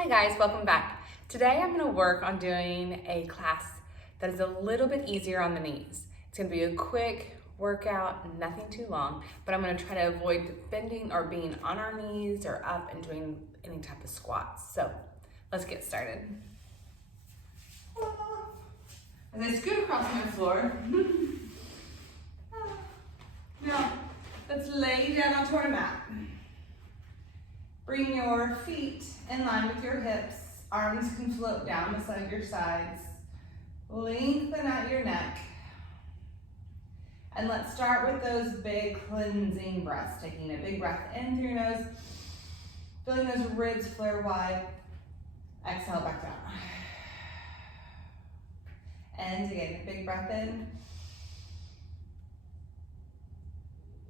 Hi guys, welcome back. Today I'm going to work on doing a class that is a little bit easier on the knees. It's going to be a quick workout, nothing too long, but I'm going to try to avoid bending or being on our knees or up and doing any type of squats. So let's get started. As I scoot across my floor, now let's lay down onto our mat. Bring your feet in line with your hips. Arms can float down beside your sides. Lengthen out your neck. And let's start with those big cleansing breaths. Taking a big breath in through your nose. Feeling those ribs flare wide. Exhale back down. And again, big breath in.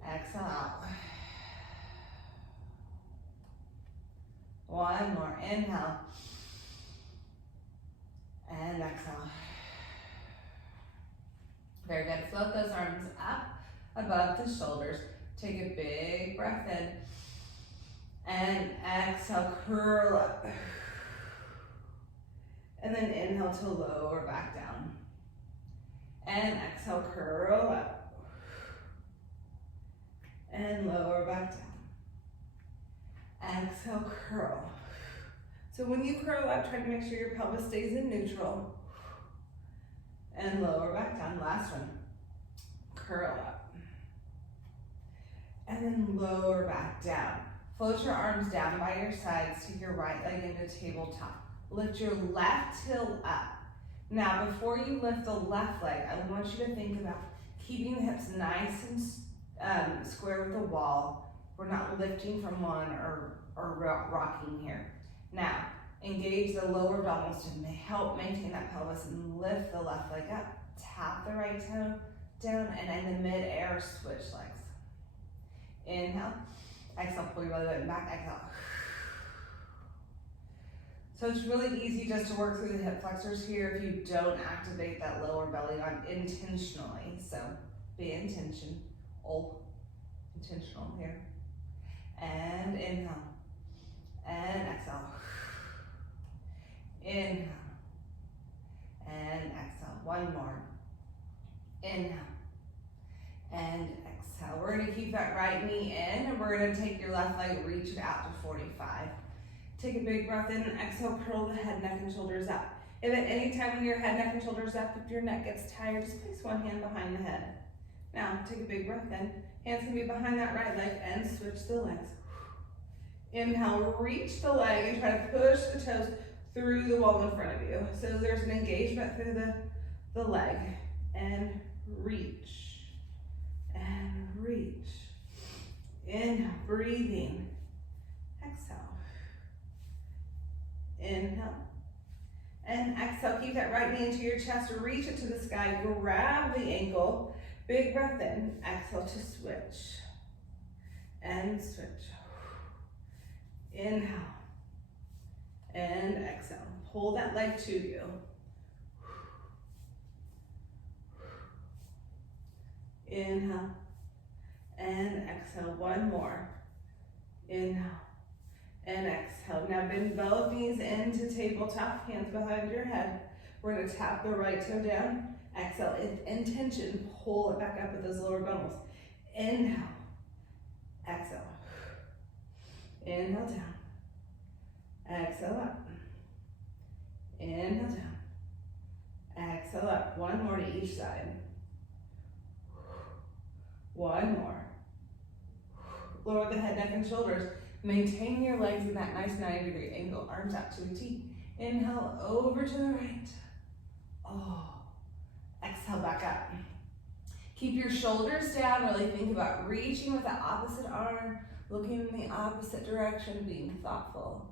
Exhale out. One more, inhale. And exhale. Very good, float those arms up above the shoulders. Take a big breath in. And exhale, curl up. And then inhale to lower back down. And exhale, curl up. And lower back down. Exhale, curl. So when you curl up, try to make sure your pelvis stays in neutral. And lower back down. Last one. Curl up. And then lower back down. Float your arms down by your sides. Take your right leg into tabletop. Lift your left heel up. Now, before you lift the left leg, I want you to think about keeping the hips nice and square with the wall. We're not lifting from one or rocking here. Now, engage the lower abdominals to help maintain that pelvis and lift the left leg up. Tap the right toe down and in the mid-air, switch legs. Inhale. Exhale, pull your belly button back. Exhale. So it's really easy just to work through the hip flexors here if you don't activate that lower belly on intentionally. So be intentional here. And inhale. And exhale. Inhale. And exhale. One more. Inhale. And exhale. We're going to keep that right knee in, and we're going to take your left leg, reach it out to 45. Take a big breath in and exhale, curl the head, neck, and shoulders up. If at any time when your head, neck, and shoulders up, if your neck gets tired, just place one hand behind the head. Now, take a big breath in. Hands can be behind that right leg and switch the legs. Inhale, reach the leg and try to push the toes through the wall in front of you. So there's an engagement through the leg. And reach. And reach. Inhale, breathing. Exhale. Inhale. And exhale, keep that right knee into your chest, reach it to the sky, grab the ankle. Big breath in, exhale to switch. And switch. Inhale. And exhale. Pull that leg to you. Inhale. And exhale. One more. Inhale. And exhale. Now bend both knees into tabletop, hands behind your head. We're going to tap the right toe down. Exhale, intention, pull it back up with those lower abdominals. Inhale, exhale. Inhale down, exhale up. Inhale down, exhale up. One more to each side. One more. Lower the head, neck, and shoulders. Maintain your legs in that nice 90-degree angle, arms out to a T. Inhale, over to the right. Oh. Exhale back up. Keep your shoulders down. Really think about reaching with the opposite arm, looking in the opposite direction, being thoughtful.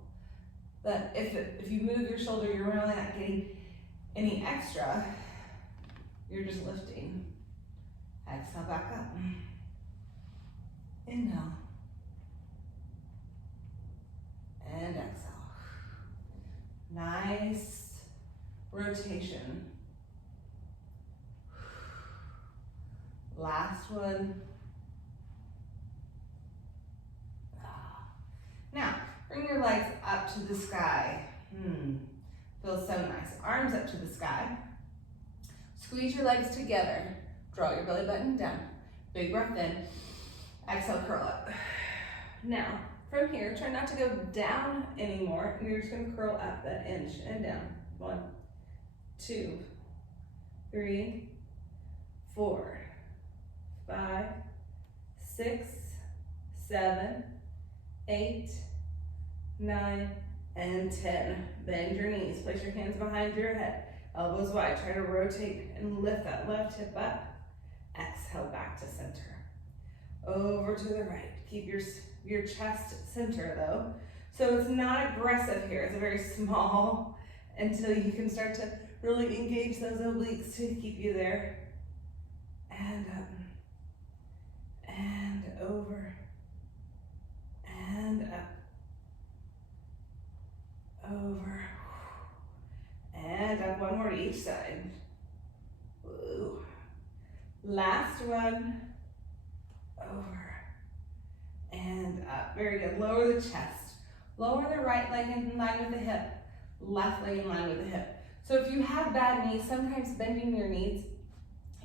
But if you move your shoulder, you're really not getting any extra. You're just lifting. Exhale back up. Inhale. And exhale. Nice rotation. Last one. Now, bring your legs up up to the sky. Feels so nice. Arms up to the sky. Squeeze your legs together. Draw your belly button down. Big breath in. Exhale, curl up. Now, from here, try not to go down anymore. You're just gonna curl up that inch and down. 1, 2, 3, 4, 5, 6, 7, 8, 9, and 10. Bend your knees. Place your hands behind your head. Elbows wide. Try to rotate and lift that left hip up. Exhale back to center. Over to the right. Keep your chest center though. So it's not aggressive here. It's a very small until you can start to really engage those obliques to keep you there. And up. And over. And up. Over. And up. One more to each side. Woo. Last one. Over. And up. Very good. Lower the chest. Lower the right leg in line with the hip. Left leg in line with the hip. So if you have bad knees, sometimes bending your knees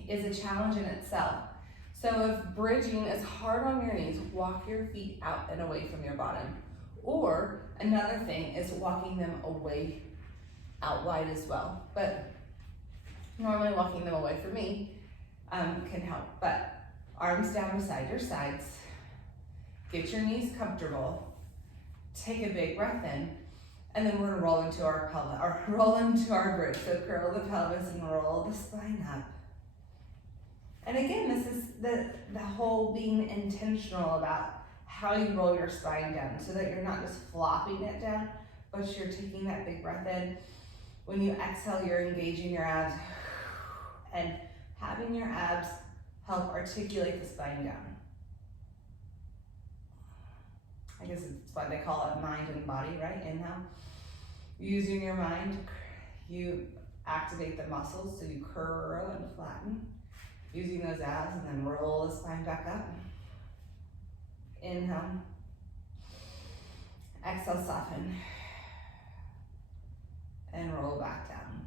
is a challenge in itself. So if bridging is hard on your knees, walk your feet out and away from your bottom. Or another thing is walking them away out wide as well. But normally walking them away for me can help. But arms down beside your sides. Get your knees comfortable. Take a big breath in. And then we're gonna roll into our pelvis, or roll into our bridge. So curl the pelvis and roll the spine up. And again, this is the whole being intentional about how you roll your spine down so that you're not just flopping it down, but you're taking that big breath in. When you exhale, you're engaging your abs and having your abs help articulate the spine down. I guess it's why they call it mind and body, right? Inhale. Using your mind, you activate the muscles, so you curl and flatten. Using those abs, and then roll the spine back up. Inhale. Exhale, soften. And roll back down.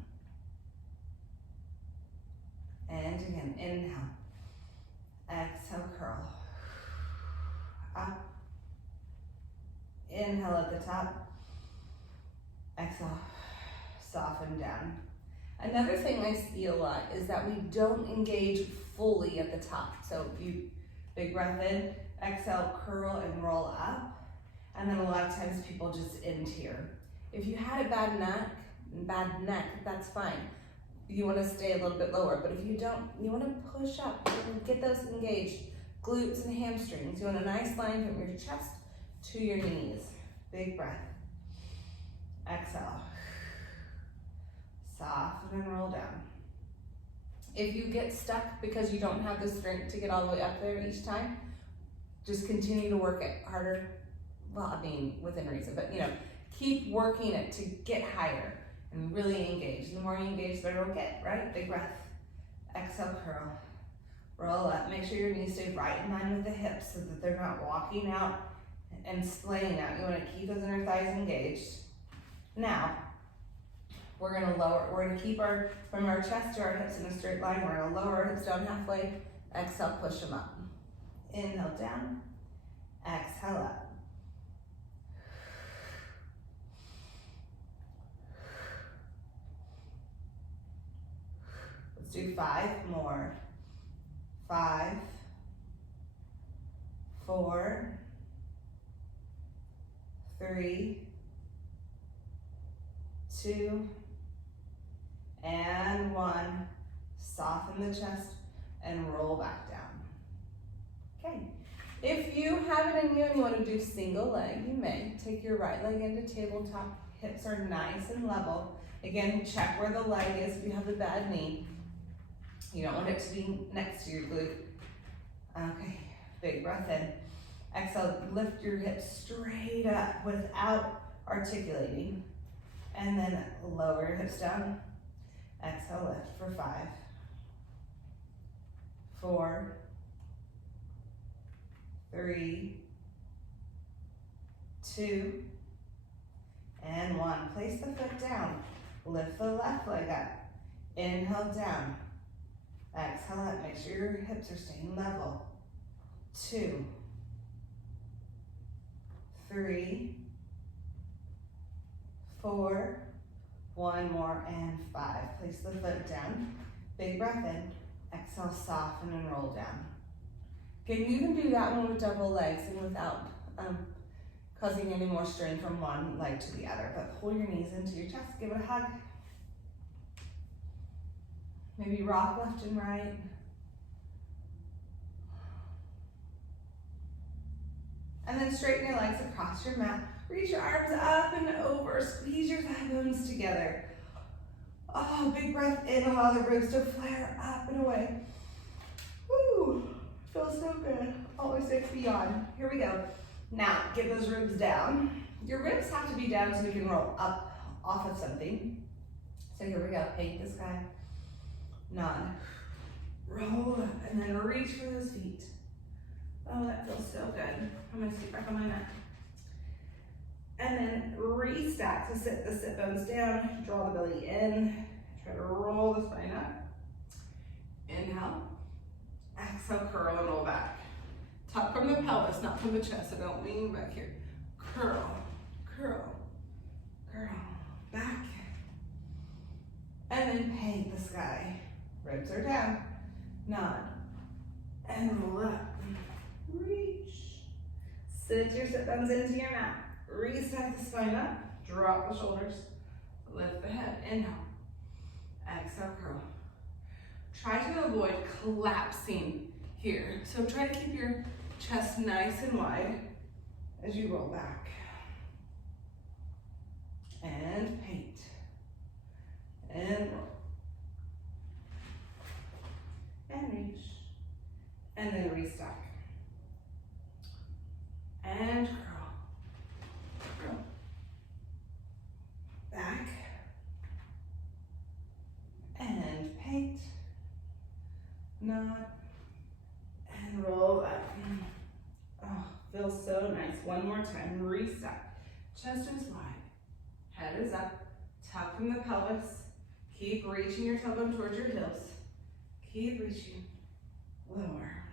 And again, inhale. Exhale, curl. Up. Inhale at the top. Exhale, soften down. Another thing I see a lot is that we don't engage fully at the top. So you big breath in, exhale, curl and roll up. And then a lot of times people just end here. If you had a bad neck, that's fine. You want to stay a little bit lower, but if you don't, you want to push up, you want to get those engaged, glutes and hamstrings. You want a nice line from your chest to your knees. Big breath. Exhale. Soften and roll down. If you get stuck because you don't have the strength to get all the way up there each time, just continue to work it harder. Well, I mean, within reason, but keep working it to get higher and really engage. The more you engage, the better it'll get, right? Big breath. Exhale, curl. Roll up. Make sure your knees stay right in line with the hips so that they're not walking out and splaying out. You want to keep those inner thighs engaged. Now, we're gonna keep from our chest to our hips in a straight line. We're gonna lower our hips down halfway. Exhale, push them up. Inhale down, exhale up. Let's do 5 more. 5, 4, 3, 2, and 1. Soften the chest and roll back down. Okay. If you have it in you and you want to do single leg, you may. Take your right leg into tabletop. Hips are nice and level. Again, check where the leg is if you have a bad knee. You don't want it to be next to your glute. Okay, big breath in. Exhale, lift your hips straight up without articulating. And then lower your hips down. Exhale, lift for 5, 4, 3, 2, 1, place the foot down. Lift the left leg up. Inhale down. Exhale up. Make sure your hips are staying level. 2, 3, 4, 1 more, and 5. Place the foot down. Big breath in. Exhale, soften and roll down. Again, you can do that one with double legs and without causing any more strain from one leg to the other. But pull your knees into your chest. Give it a hug. Maybe rock left and right. And then straighten your legs across your mat. Reach your arms up and over. Squeeze your thigh bones together. Oh, big breath in. Allow the ribs to flare up and away. Woo, feels so good. Always 6 beyond. Here we go. Now, get those ribs down. Your ribs have to be down so you can roll up off of something. So here we go. Paint the sky. Nod. Roll up and then reach for those feet. Oh, that feels so good. I'm gonna sit back on my mat. And then restack to sit the sit bones down. Draw the belly in. Try to roll the spine up. Inhale. Exhale, curl and roll back. Tuck from the pelvis, not from the chest, so don't lean back here. Curl, curl, curl, back. And then paint the sky. Ribs are down. Nod. And roll up. Reach. Sit your sit bones into your mat. Restack the spine up. Drop the shoulders. Lift the head. Inhale. Exhale, curl. Try to avoid collapsing here. So try to keep your chest nice and wide as you roll back. And paint. And roll. And reach. And then restack. And curl. Curl. Back. And paint. Nod. And roll up. Oh, feels so nice. One more time. Reset. Chest is wide. Head is up. Tuck from the pelvis. Keep reaching your tailbone towards your heels. Keep reaching. Lower.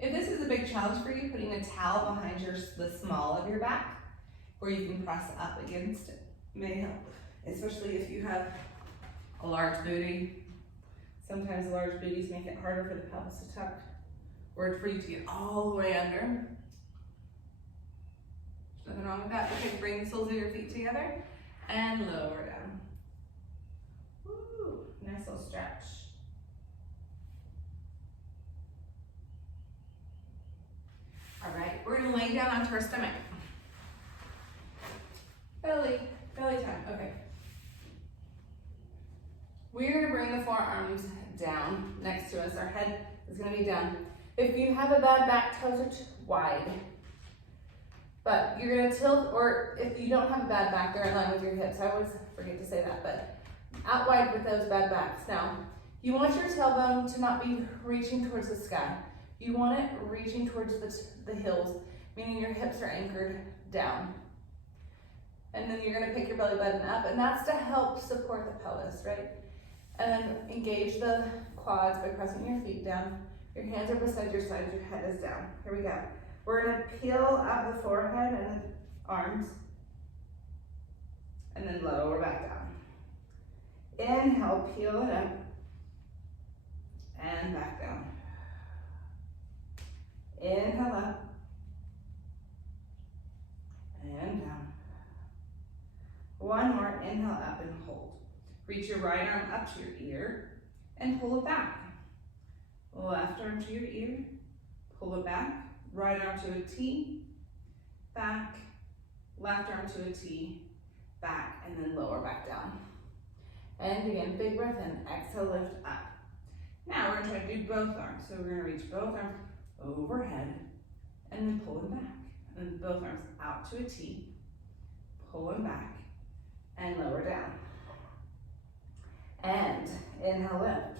If this is a big challenge for you, putting a towel behind the small of your back, where you can press up against it, may help. Especially if you have a large booty. Sometimes large booties make it harder for the pelvis to tuck, or for you to get all the way under. There's nothing wrong with that. Okay, bring the soles of your feet together and lower down. Woo, nice little stretch. All right, we're gonna lay down onto our stomach. Belly time, okay. We're gonna bring the forearms down next to us. Our head is gonna be down. If you have a bad back, toes are wide. But you're gonna tilt, or if you don't have a bad back, they're in line with your hips. I always forget to say that, but out wide with those bad backs. Now, you want your tailbone to not be reaching towards the sky. You want it reaching towards the heels, meaning your hips are anchored down. And then you're gonna pick your belly button up, and that's to help support the pelvis, right? And then engage the quads by pressing your feet down. Your hands are beside your sides, your head is down. Here we go. We're gonna peel up the forehead and the arms, and then lower back down. Inhale, peel it up, and back down. Inhale up, and down. One more, inhale up and hold. Reach your right arm up to your ear and pull it back. Left arm to your ear, pull it back. Right arm to a T, back. Left arm to a T, back, and then lower back down. And again, big breath in, exhale, lift up. Now we're gonna try to do both arms. So we're gonna reach both arms overhead and then pull them back. And then both arms out to a T, pull them back, and lower down. And inhale, lift.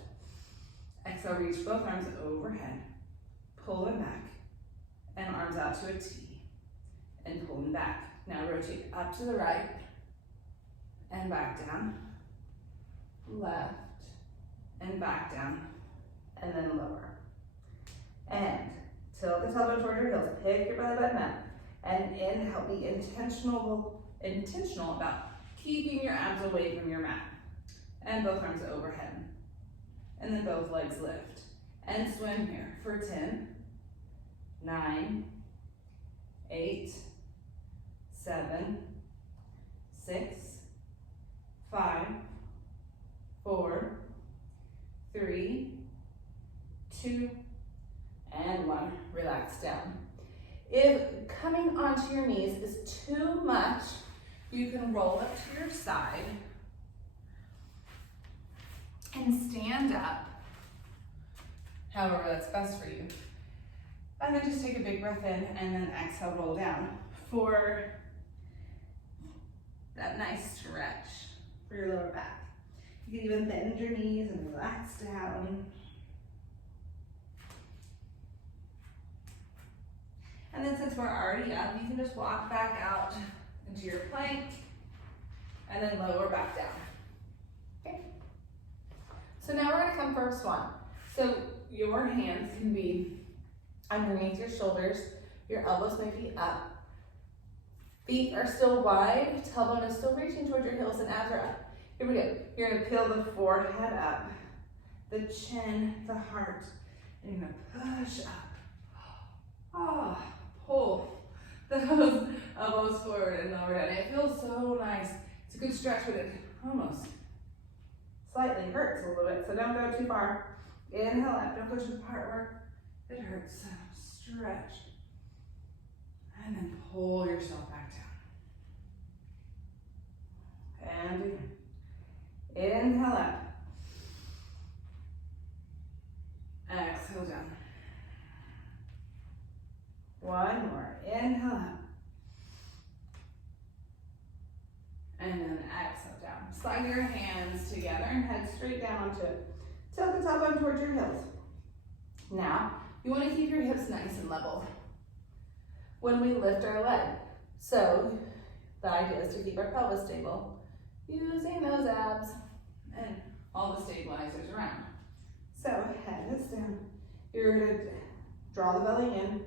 Exhale, reach both arms overhead, pull them back, and arms out to a T, and pull them back. Now rotate up to the right and back down, left and back down, and then lower. And tilt the tailbone toward your heels, pick your belly button up, and inhale, be intentional about keeping your abs away from your mat. And both arms overhead. And then both legs lift. And swim here for 10, 9, 8, 7, 6, 5, 4, 3, 2, and 1. Relax down. If coming onto your knees is too much, you can roll up to your side and stand up, however that's best for you. And then just take a big breath in and then exhale, roll down for that nice stretch for your lower back. You can even bend your knees and relax down. And then since we're already up, you can just walk back out into your plank and then lower back down. Okay. So now we're gonna come for a swan. So your hands can be underneath your shoulders, your elbows may be up. Feet are still wide, tailbone is still reaching toward your heels and abs are up. Here we go. You're gonna peel the forehead up, the chin, the heart, and you're gonna push up. Ah, pull those elbows forward and lower down. It feels so nice. It's a good stretch, but it almost slightly hurts a little bit, so don't go too far. Inhale up, don't go to the part where it hurts. Stretch. And then pull yourself back down. And again. Inhale up. Exhale down. One more. Inhale up. And then exhale down. Slide your hands together and head straight down onto it. Tilt the tailbone towards your heels. Now, you want to keep your hips nice and level when we lift our leg. So, the idea is to keep our pelvis stable using those abs and all the stabilizers around. So, head is down. You're going to draw the belly in,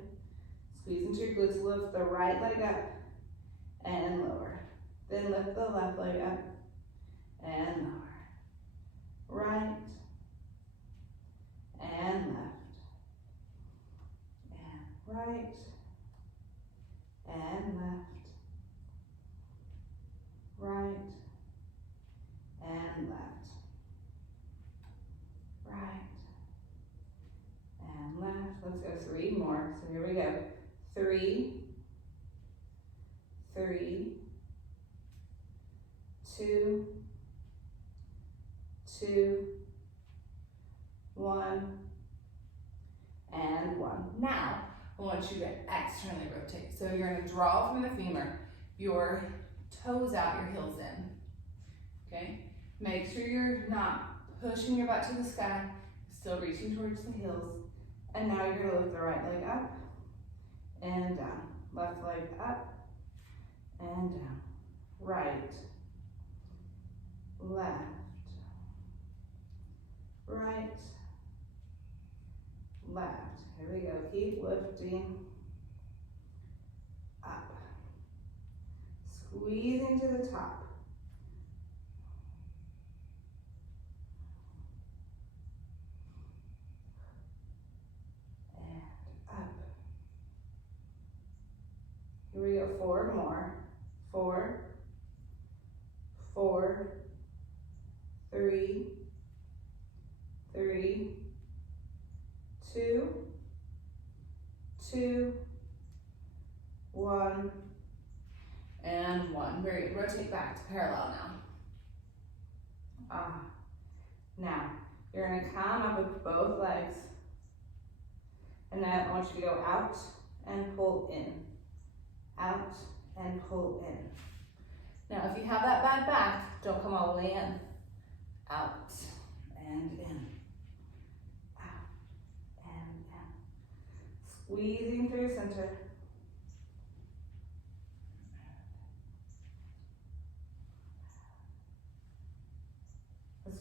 squeeze into your glutes, lift the right leg up and lower. Then lift the left leg up and lower. Right and left. And right and left. Right and left. Right and left. Let's go 3 more. So here we go. 3, 3, 2, 2, 1, and 1. Now, I want you to externally rotate. So you're going to draw from the femur, your toes out, your heels in. Okay? Make sure you're not pushing your butt to the sky, still reaching towards the heels. And now you're going to lift the right leg up and down. Left leg up and down. Right, left, right, left. Here we go. Keep lifting up. Squeezing to the top. And up. Here we go. 4 more. 4, 4, 3, 3, 2, 2, 1, and 1. Very good. Rotate back to parallel now. Now, you're going to come up with both legs. And now I want you to go out and pull in. Out and pull in. Now, if you have that bad back, don't come all the way in. Out and in. Out and in. Squeezing through center.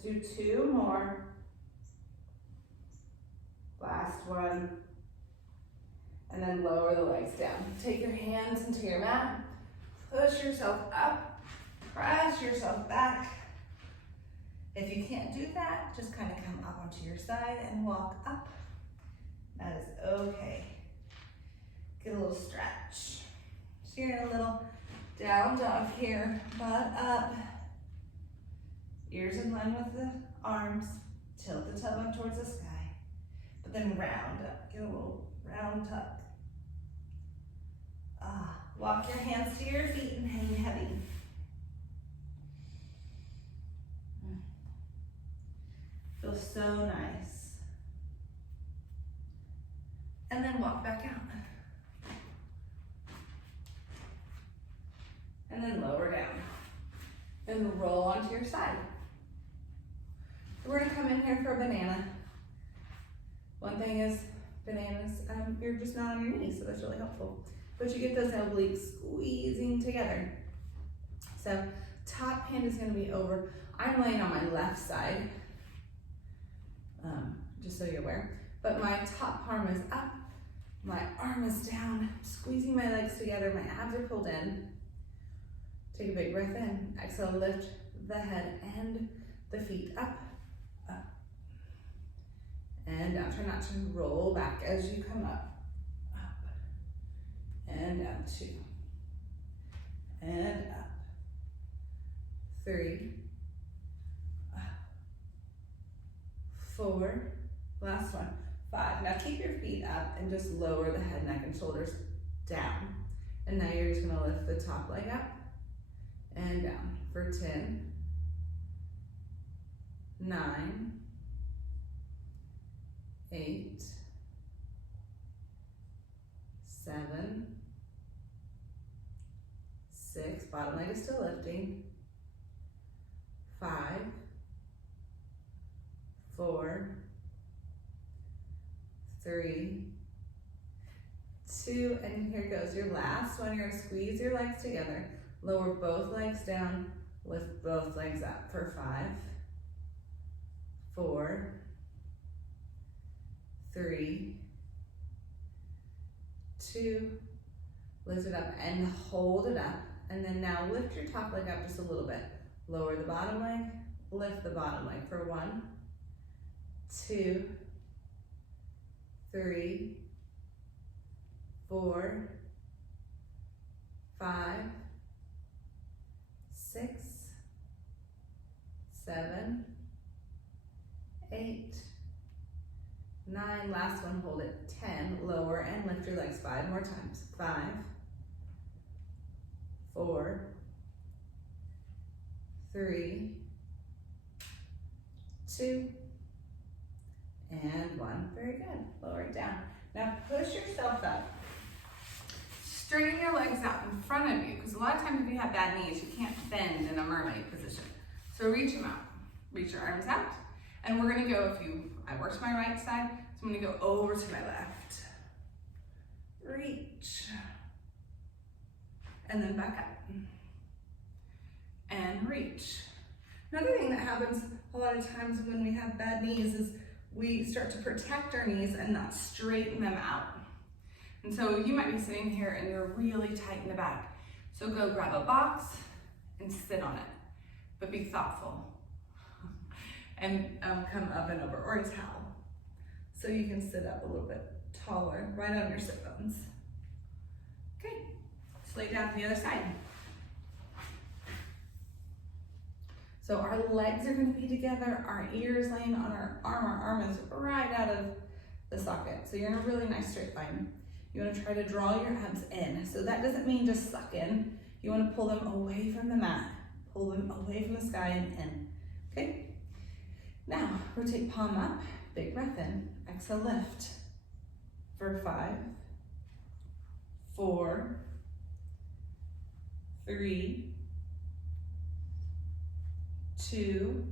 do 2 more. Last one. And then lower the legs down. Take your hands into your mat. Push yourself up. Press yourself back. If you can't do that, just kind of come up onto your side and walk up. That is okay. Get a little stretch. So you're in a little down dog here, butt up. Ears in line with the arms. Tilt the tailbone towards the sky. But then round up. Get a little round tuck. Walk your hands to your feet and hang heavy. Feels so nice. And then walk back out. And then lower down. Then roll onto your side. We're gonna come in here for a banana. One thing is, bananas, you're just not on your knees, so that's really helpful. But you get those obliques squeezing together. So top hand is gonna be over. I'm laying on my left side, just so you're aware. But my top palm is up, my arm is down, squeezing my legs together, my abs are pulled in. Take a big breath in. Exhale, lift the head and the feet up, up. And down. Try not to roll back as you come up. And down, 2, and up, 3, up, 4, last one, 5. Now keep your feet up and just lower the head, neck, and shoulders down. And now you're just gonna lift the top leg up and down for 10, 9, 8, 7, 6, bottom leg is still lifting, 5, 4, 3, 2, and here goes your last one. You're gonna squeeze your legs together, lower both legs down, lift both legs up for 5, 4, 3, 2, lift it up and hold it up. And then now lift your top leg up just a little bit. Lower the bottom leg, lift the bottom leg for 1, 2, 3, 4, 5, 6, 7, 8, 9, last one, hold it, 10, lower and lift your legs 5 more times. 5, 4, 3, 2, and 1. Very good. Lower it down. Now push yourself up. Straighten your legs out in front of you, because a lot of times if you have bad knees, you can't bend in a mermaid position. So reach them out. Reach your arms out. And we're gonna go, I work to my right side, so I'm gonna go over to my left. Reach. And then back up. And reach. Another thing that happens a lot of times when we have bad knees is we start to protect our knees and not straighten them out. And so you might be sitting here and you're really tight in the back. So go grab a box and sit on it, but be thoughtful. And come up and over, or a towel. So you can sit up a little bit taller, right on your sit bones. Okay, let's lay down to the other side. So our legs are gonna be together, our ears laying on our arm is right out of the socket. So you're in a really nice straight line. You wanna try to draw your abs in. So that doesn't mean just suck in. You wanna pull them away from the mat, pull them away from the sky and in, okay? Now, rotate palm up, big breath in, exhale, lift for 5, 4, 3, 2,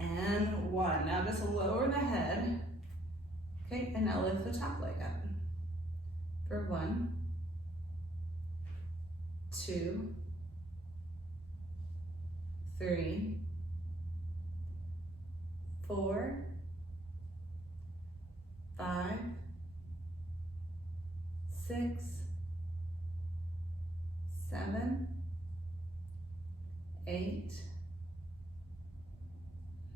and 1. Now just lower the head, okay, and now lift the top leg up for 1, 2, 3, 4, 5, 6, 7, 8,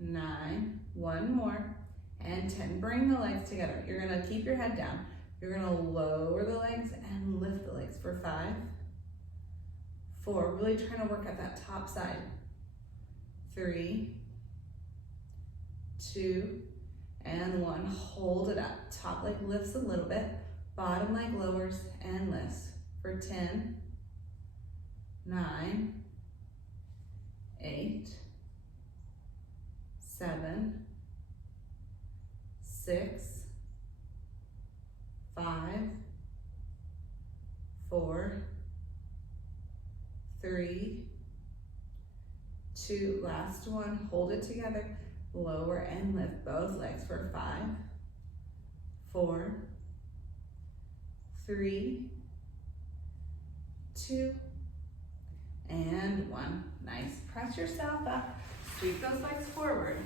9, one more, and 10. Bring the legs together. You're gonna keep your head down. You're gonna lower the legs and lift the legs for 5, 4, really trying to work at that top side. 3, 2, and 1. Hold it up. Top leg lifts a little bit, bottom leg lowers and lifts for 10, 9, 8, 7, 6, 5, 4, 3, 2, last one, hold it together, lower and lift both legs for 5, 4, 3, 2, and 1. Nice. Press yourself up, sweep those legs forward.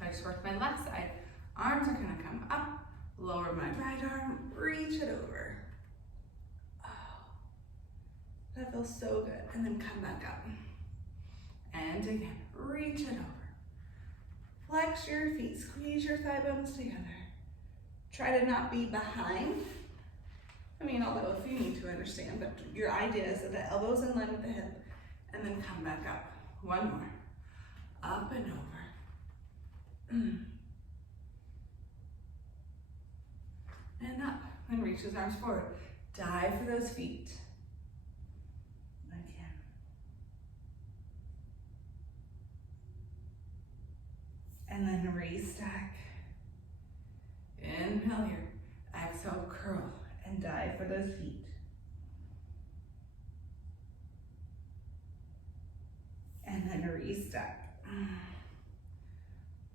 I just worked my left side. Arms are gonna come up, lower my right arm, reach it over. Oh, that feels so good. And then come back up. And again, reach it over. Flex your feet, squeeze your thigh bones together. Try to not be behind. I mean, although if you need to understand, but your idea is that the elbow's in line with the hip, and then come back up. One more. Up and over. And up, and reach those arms forward. Dive for those feet. Again. And then restack. Inhale here. Exhale, curl, and dive for those feet. And then restack.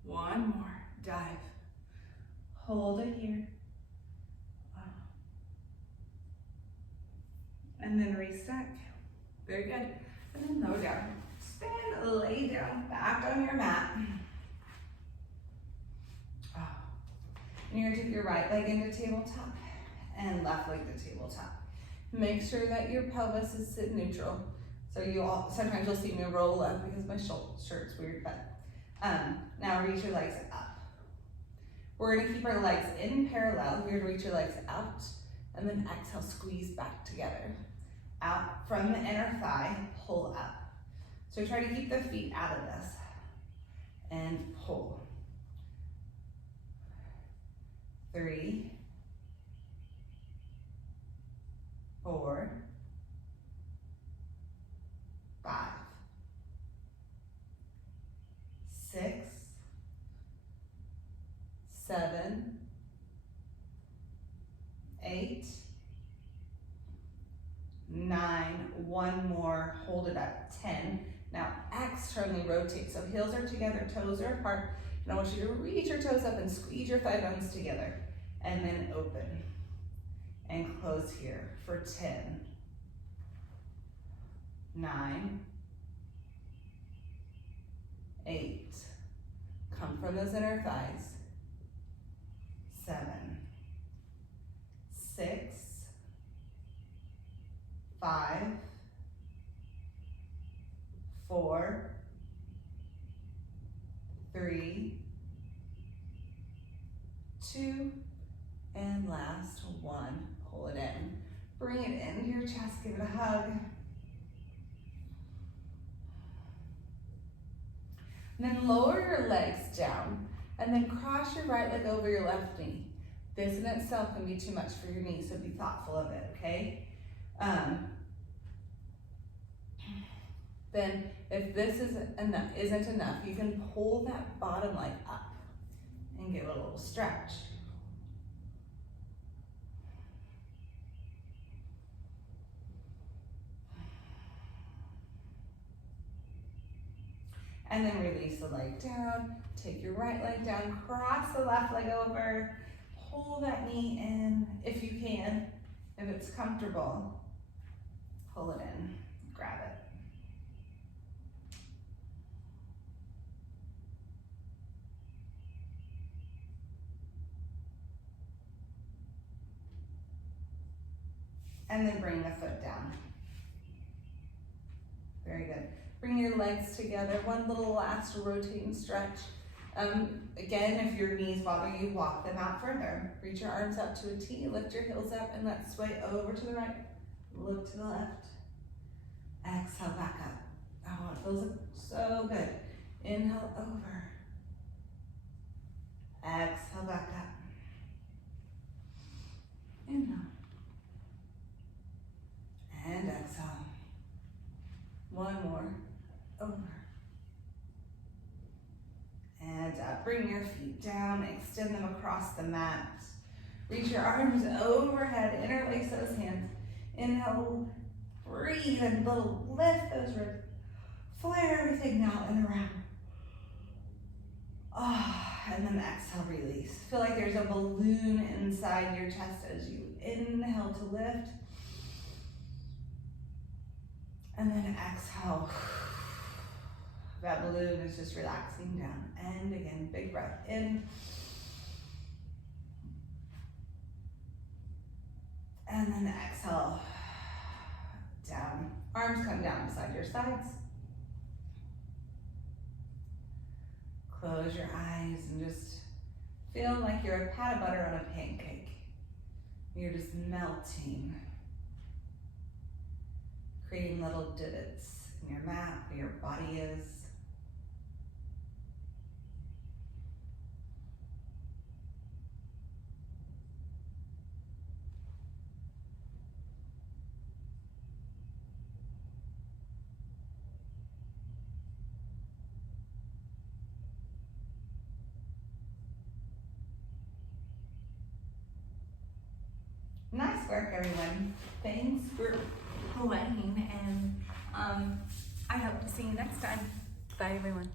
One more, dive. Hold it here. And then restack. Very good. And then lower down. Stand, lay down, back on your mat. And you're gonna take your right leg into tabletop and left leg to tabletop. Make sure that your pelvis is sit neutral. So sometimes you'll see me roll up because my shirt's weird, but now reach your legs up. We're gonna keep our legs in parallel. You're gonna reach your legs out and then exhale, squeeze back together. Out from the inner thigh, pull up. So try to keep the feet out of this and pull. 3, 4, 5, 6, 7, 8, 9, one more, hold it up, 10. Now externally rotate, so heels are together, toes are apart, and I want you to reach your toes up and squeeze your thigh bones together, and then open, and close here for 10, 9, 8, come from those inner thighs, 7, 6, 5, 4, 3, 2, and last one. Pull it in. Bring it into your chest, give it a hug. And then lower your legs down and then cross your right leg over your left knee. This in itself can be too much for your knee, so be thoughtful of it, okay? Then if this isn't enough, you can pull that bottom leg up and give it a little stretch. And then release the leg down, take your right leg down, cross the left leg over, pull that knee in if you can, if it's comfortable, pull it in, grab it. and then bring the foot down. Very good. Bring your legs together. One little last rotating stretch. Again, if your knees bother you, walk them out further. Reach your arms up to a T, lift your heels up, and let's sway over to the right. Look to the left. Exhale, back up. Oh, it feels so good. Inhale over. Exhale, back up. Inhale. And exhale. One more. Over. And up. Bring your feet down. Extend them across the mat. Reach your arms overhead. Interlace those hands. Inhale. Breathe and lift those ribs. Flare everything out and around. And then exhale, release. Feel like there's a balloon inside your chest as you inhale to lift. And then exhale. That balloon is just relaxing down. And again, big breath in. And then exhale. Down. Arms come down beside your sides. Close your eyes and just feel like you're a pat of butter on a pancake. You're just melting. Creating little divots in your mat where your body is. Nice work, everyone. Thanks for playing, and I hope to see you next time. Bye, everyone.